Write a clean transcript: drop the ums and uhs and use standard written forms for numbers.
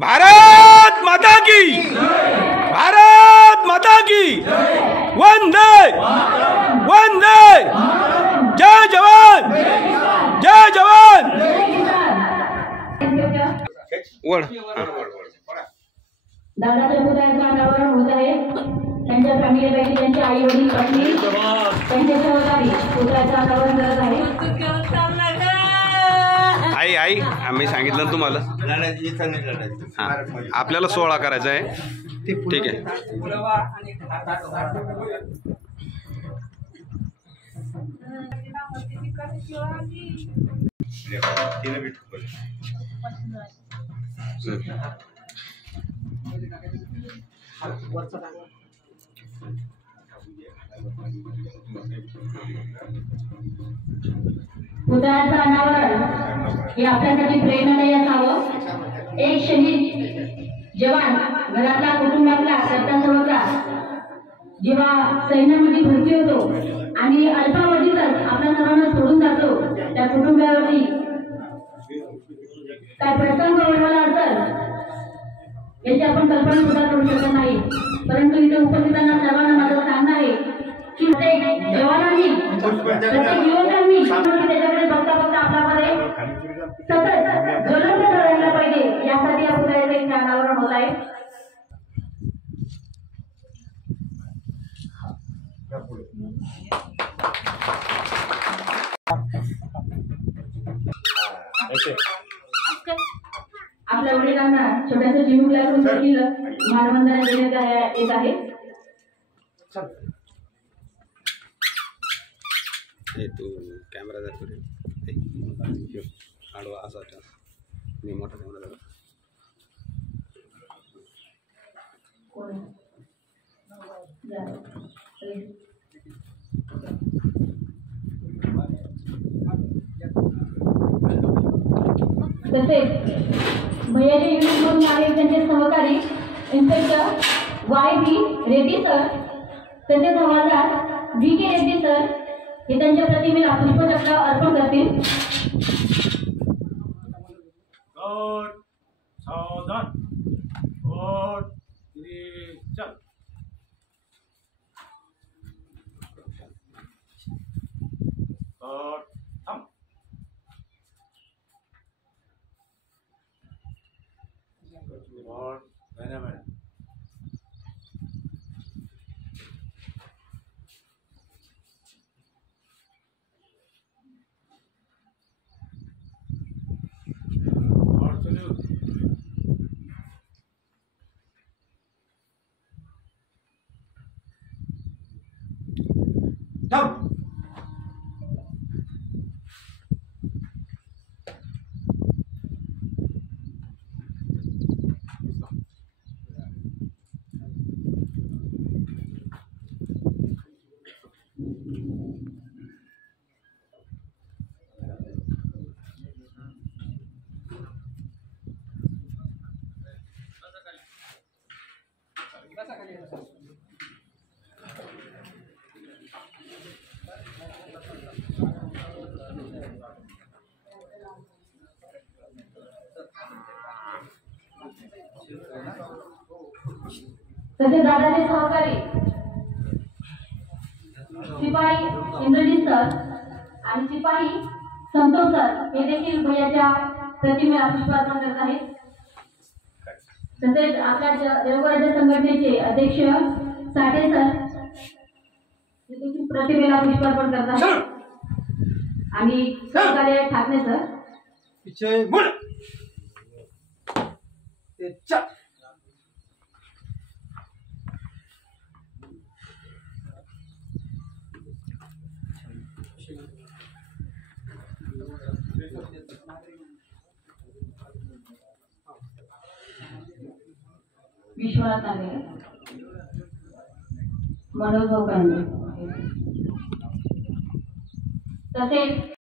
भारत माता की, भारत माता की, वंदे वंदे, जय जवान, जय जवान। वड दादाच्या पुतळ्याचं अनावरण होत आहे। त्यांच्या फॅमिलीपैकी त्यांचे आई वडील पत्नी त्यांचे सहकारी पुतळ्याचं अनावरण करत आहे। आई आई आम्ही सांगितलं ना तुम्हाला, आपल्याला 16 करायचा आहे, ठीक आहे। पुतळ्याचं अनावरण हे आपल्यासाठी प्रेरणादायी असावं। एक शहीद जवान घरातला कुटुंबातला कर्तव्याचा जेव्हा सैन्यामध्ये भरती होतो आणि अल्पावधीतच आपल्या सर्वांना सोडून जातो, त्या कुटुंबावरती काय प्रसंग ओढवला असेल याची आपण कल्पना सुद्धा करू शकत नाही। परंतु इथे उपस्थितांना सर्वांना माझं सांगणं आहे की प्रत्येक जवानांनी प्रत्येक युवकांनी त्याच्याकडे बघता बघता आपल्यामध्ये सतत ज्वलंत राहायला पाहिजे, यासाठी या पुतळ्याचं एक अनावरण होत आहे। आपल्या वडिलांना छोट्याशा चिमुकल्याकडून देखील मानवंदना देण्यात येत आहे। तू कॅमेरा दाखव, आडवा असा मी मोठा कॅमेरा दाखव। तसेच भैयाचे युनिट म्हणून आले त्यांचे सहकारी इन्स्पेक्टर YB रेड्डी सर, तसेच हवालदार VK रेड्डी सर हे त्यांच्या प्रतिमेला पुष्पचक्र अर्पण करतील। सावधान, चल। थांब। तसेच दादाचे सहकारी शिपाई इंद्रजित सर आणि शिपाई संतोष सर हे देखील भैयाच्या प्रतिमेला पुष्पार्पण करत आहेत। तसेच आपल्या देवगडच्या संघटनेचे अध्यक्ष साठे सर हे देखील प्रतिमेला पुष्पार्पण करत आहेत आणि सहकारी ठाकरे सर पीछे मुड़, चल। विश्वनाथ नागे, मनोज भाऊ कांदे, तसेच